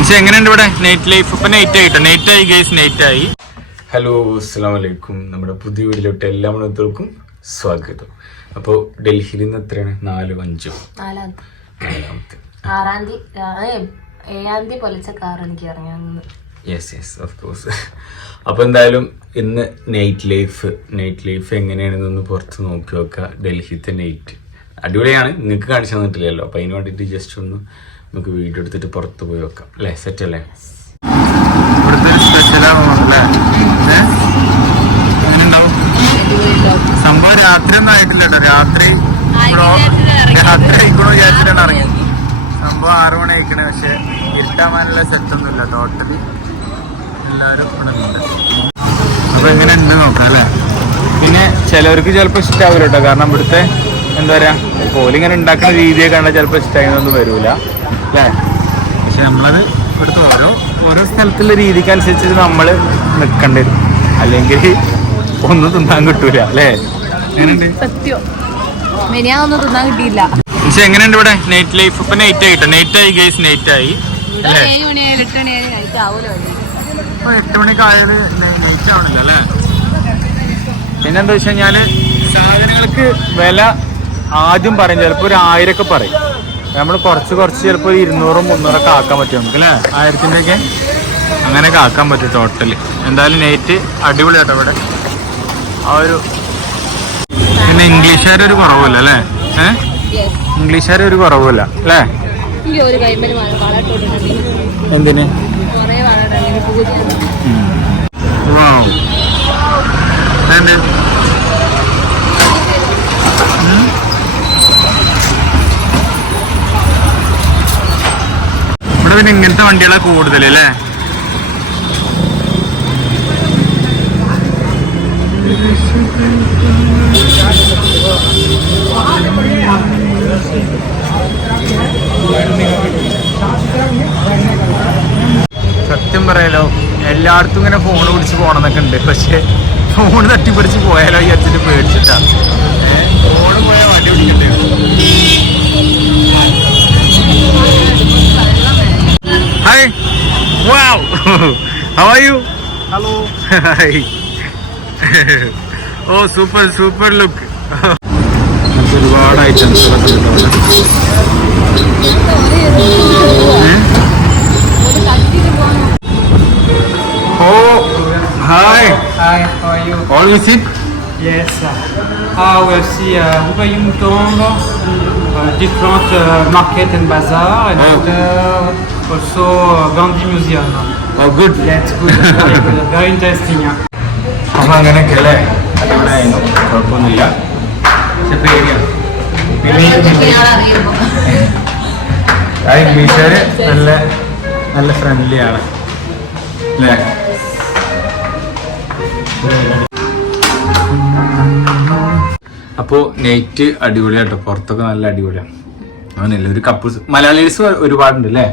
എങ്ങനെയുണ്ട് ഇവിടെ night life ഇപ്പൊ നൈറ്റ് ആയിട്ടോ നൈറ്റ് ആയി ഗൈസ് നൈറ്റ് ആയി. ഹലോ അസ്സാം വലൈക്കും നമ്മുടെ പുതിയ വീട്ടിലോട്ട് എല്ലാ മണത്തോർക്കും സ്വാഗതം. അപ്പോൾ ഡൽഹിയിൽ നിന്ന് എത്രയാണ്? നാലും അഞ്ചും. നാലാമത്തെ. ആറാം തീയതി ഏഴാം തീയതി പൊലിച്ച കാർ എനിക്ക് ഇറങ്ങാന്ന് യെസ് യെസ് ഓഫ് കോഴ്സ് അപ്പോൾ എന്തായാലും ഇന്ന് നൈറ്റ് ലൈഫ് നൈറ്റ് ലൈഫ് എങ്ങനെയാണെന്നൊന്ന് പുറത്ത് നോക്കി നോക്കുക ഡൽഹിത്തെ നൈറ്റ് അടിപൊളിയാണ്. നിങ്ങൾക്ക് കാണിച്ചു തന്നിട്ടില്ലല്ലോ. അപ്പോൾ അതിന് വേണ്ടിയിട്ട് ജസ്റ്റ് ഒന്ന് നമുക്ക് വീഡിയോ എടുത്തിട്ട് പുറത്ത് പോയി വെക്കാം. അല്ലേ സെറ്റ് അല്ലേ? ഇവിടുത്തെ സംഭവം രാത്രി ഒന്നും ആയിട്ടില്ല കേട്ടോ. രാത്രി രാത്രി ആയിക്കണോ വിചാരിച്ചിട്ടാണ് ഇറങ്ങിയത്. സംഭവം ആറു മണി ആയിക്കണേ. പക്ഷെ ഇരുട്ടാവാനുള്ള സെറ്റ് ഒന്നും ഇല്ല. ടോട്ടലി എല്ലാവരും അപ്പൊ ഇങ്ങനെ ഉണ്ട് നോക്കാം അല്ലേ? പിന്നെ ചിലവർക്ക് ചിലപ്പോൾ ഇഷ്ടാവില്ല കേട്ടോ. കാരണം ഇവിടുത്തെ എന്താ പറയാ പോലിങ്ങനെ ഉണ്ടാക്കുന്ന രീതിയെ കണ്ടാൽ ചിലപ്പോൾ ഇഷ്ടമായിരുന്നൊന്നും വരൂല. അല്ലേ? പക്ഷെ നമ്മളത് ഇവിടുത്തെ ഓരോ ഓരോ സ്ഥലത്തുള്ള രീതിക്ക് അനുസരിച്ച് നമ്മൾ നിൽക്കേണ്ടി വരും. അല്ലെങ്കിൽ ഒന്നും തിന്നാൻ കിട്ടൂല അല്ലേ? എങ്ങനെയുണ്ട്? സത്യം. മെനിയാതൊന്നും തിന്നാൻ കിട്ടിയില്ല. പക്ഷെ എങ്ങനെയുണ്ട് ഇവിടെ നൈറ്റ് ലൈഫ് ഇപ്പൊ നൈറ്റ് ആയിട്ടോ നൈറ്റ് ആയി ഗൈസ് നൈറ്റ് ആയി. ഗേസ് ഏഴ് എട്ട് നൈറ്റ് ആവൂലോ ഇപ്പൊ എട്ട് മണിക്ക് ആയത് നൈറ്റ് ആവണല്ലോ അല്ലേ? പിന്നെന്താ വെച്ച് കഴിഞ്ഞാൽ സാധനങ്ങൾക്ക് വില ആദ്യം പറയും. ചിലപ്പോ ഒരു ആയിരമൊക്കെ പറയും. നമ്മൾ കുറച്ച് കുറച്ച് ചിലപ്പോ ഇരുന്നൂറും മുന്നൂറൊക്കെ ആക്കാൻ പറ്റും നമുക്ക് അല്ലേ ആയിരത്തിന്റെ ഒക്കെ അങ്ങനെയൊക്കെ ആക്കാൻ പറ്റും ടോട്ടൽ എന്തായാലും നൈറ്റ് അടിപൊളിയാട്ടോ ഇവിടെ. ആ ഒരു പിന്നെ ഇംഗ്ലീഷുകാരൊരു കുറവില്ല അല്ലേ? ഏഹ് ഇംഗ്ലീഷുകാർ ഒരു കുറവില്ല അല്ലേ? എന്തിന്? കുറേ പിന്നെ ഇങ്ങനത്തെ വണ്ടികളാണ് കൂടുതൽ അല്ലേ സത്യം പറയാലോ എല്ലായിടത്തും ഇങ്ങനെ ഫോൺ പിടിച്ച് പോകണമെന്നൊക്കെ ഉണ്ട്. പക്ഷെ ഫോൺ തട്ടിപ്പിടിച്ച് പോയാലോ ഈ പേടിച്ചിട്ടാ. Phone Wow how are you hello hi oh super super look ഒരുപാട് ഐറ്റംസുകളൊക്കെ ഉണ്ട് അവിടെ ഏ? Oh, hi. Hi, how are you? All visit? Yes. Uh, we see uh, Ubayum Tong, uh, different uh, market and bazaar, and Oh. uh, also uh, Gandhi Museum. Oh, good. Yeah, it's good. Very good. Very interesting. അപ്പൊ അങ്ങനെയൊക്കെ അല്ലേ അടിപൊളിയായിരുന്നു കുഴപ്പമൊന്നുമില്ല പക്ഷെ പേടിയാണ് ആ ഇംഗ്ലീഷുകാര് നല്ല നല്ല ഫ്രണ്ട്ലി ആണ് അല്ലേ അപ്പോ നൈറ്റ് അടിപൊളിയാട്ടോ പുറത്തൊക്കെ നല്ല അടിപൊളിയാണ് അങ്ങനെയല്ല ഒരു കപ്പിൾസ് മലയാളീസ് ഒരുപാടുണ്ട് അല്ലേ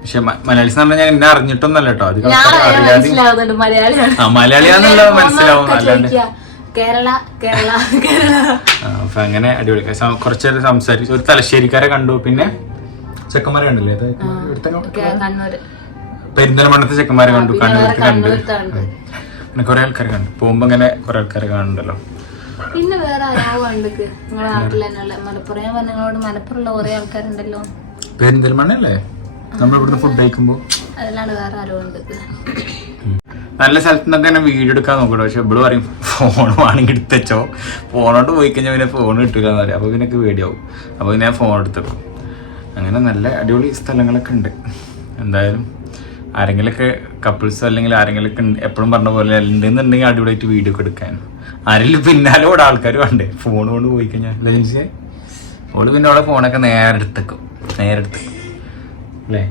പക്ഷെ മലയാളീസ് എന്ന് പറഞ്ഞാൽ എന്നെ അറിഞ്ഞിട്ടൊന്നല്ല കേട്ടോ. ആൾക്കാര് മനസ്സിലാവുന്നുണ്ട് മലയാളിയാണ്. ആ മലയാളിയാന്നുള്ളത് മനസ്സിലാവും അല്ലാണ്ട് കേരള കേരള കേരള. അപ്പൊ അങ്ങനെ അടിപൊളി. കുറച്ചു കുറച്ച് നേരം സംസാരിച്ചു ഒരു തലശ്ശേരിക്കാരെ കണ്ടു. പിന്നെ ചെക്കന്മാരെ കണ്ടില്ലേ? പെരിന്തൽമണ്ണത്തെ ചെക്കന്മാരെ കണ്ടു. കണ്ണൂർക്ക് കണ്ടു. കണ്ടു. പിന്നെ കുറെ ആൾക്കാരെ കണ്ടു. പോകുമ്പോ ഇങ്ങനെ കുറെ ആൾക്കാരെ കാണുന്നുണ്ടല്ലോ. പിന്നെ വേറെ ആരാവും നിങ്ങളെ നാട്ടിൽ തന്നെയുള്ള മലപ്പുറം. ഞാൻ പറഞ്ഞ നിങ്ങളോട് മലപ്പുറമുള്ള കുറെ ആൾക്കാരുണ്ടല്ലോ. പെരിന്തൽമണ്ണ അല്ലേ നമ്മൾ ഇവിടുന്ന് ഫുഡ് കഴിക്കുമ്പോ വേറെ നല്ല സ്ഥലത്ത് നിന്നൊക്കെ തന്നെ വീഡിയോ എടുക്കാൻ നോക്കണം പക്ഷെ ഇവിടെ പറയും ഫോൺ വേണമെങ്കിൽ എടുത്തച്ചോ ഫോണോട്ട് പോയി കഴിഞ്ഞാൽ പിന്നെ ഫോൺ കിട്ടില്ല എന്ന് പറയും. അപ്പോൾ പിന്നെ പേടിയാവും. അപ്പോൾ ഞാൻ ഫോൺ എടുത്തേക്കും അങ്ങനെ നല്ല അടിപൊളി സ്ഥലങ്ങളൊക്കെ ഉണ്ട്. എന്തായാലും ആരെങ്കിലൊക്കെ കപ്പിൾസ് അല്ലെങ്കിൽ ആരെങ്കിലൊക്കെ എപ്പോഴും പറഞ്ഞ പോലെ ഉണ്ടെന്നുണ്ടെങ്കിൽ അടിപൊളിയായിട്ട് വീഡിയോ ഒക്കെ എടുക്കാൻ. ആരെങ്കിലും പിന്നാലെ ഇവിടെ ആൾക്കാർ വേണ്ടേ? ഫോൺ കൊണ്ട് പോയി കഴിഞ്ഞാൽ ഓൾ പിന്നെ അവിടെ ഫോണൊക്കെ നേരെ എടുത്തേക്കും. നേരെ എടുത്തേക്കും. അല്ലേ?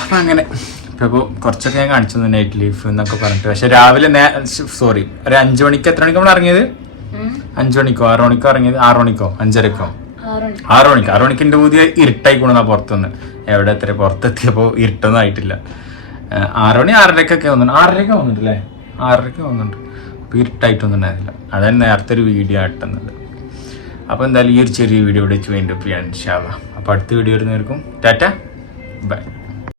അപ്പൊ അങ്ങനെ. ഇപ്പൊ ഇപ്പൊ കുറച്ചൊക്കെ ഞാൻ കാണിച്ചു തന്നെ നൈറ്റ് ലൈഫ് എന്നൊക്കെ പറഞ്ഞിട്ട്. പക്ഷെ രാവിലെ സോറി ഒരു അഞ്ചു മണിക്ക് എത്ര മണിക്ക് നമ്മൾ ഇറങ്ങിയത്? അഞ്ചു മണിക്കോ ആറു മണിക്കോ ഇറങ്ങിയത്? ആറു മണിക്കോ? അഞ്ചരക്കോ? ആറു മണിക്ക്. ആറു മണിക്ക് എന്റെ പുതിയ ഇരുട്ടായി കൊണ്ടുവന്നാ പുറത്തുനിന്ന്. എവിടെ എത്ര പുറത്തെത്തിയപ്പോ ഇരുട്ടൊന്നും ആയിട്ടില്ല. ആറു മണി ആറരക്കൊക്കെ വന്നിട്ടുണ്ട് ആറരയ്ക്ക് വന്നിട്ടില്ലേ ആറരയ്ക്ക് വന്നിട്ടുണ്ട് അപ്പൊ ഇരുട്ടായിട്ടൊന്നും ഉണ്ടായിരുന്നില്ല. അതാണ് നേരത്തെ ഒരു വീഡിയോ ഇട്ടുന്നത് അപ്പോൾ എന്തായാലും ഈ ഒരു ചെറിയ വീഡിയോ ഇവിടെ വെച്ച് വീണ്ടും പ്രിയാണ് ഷാവാം അപ്പോൾ അടുത്ത വീഡിയോ വരുന്നവർക്കും ടാറ്റ. ബൈ.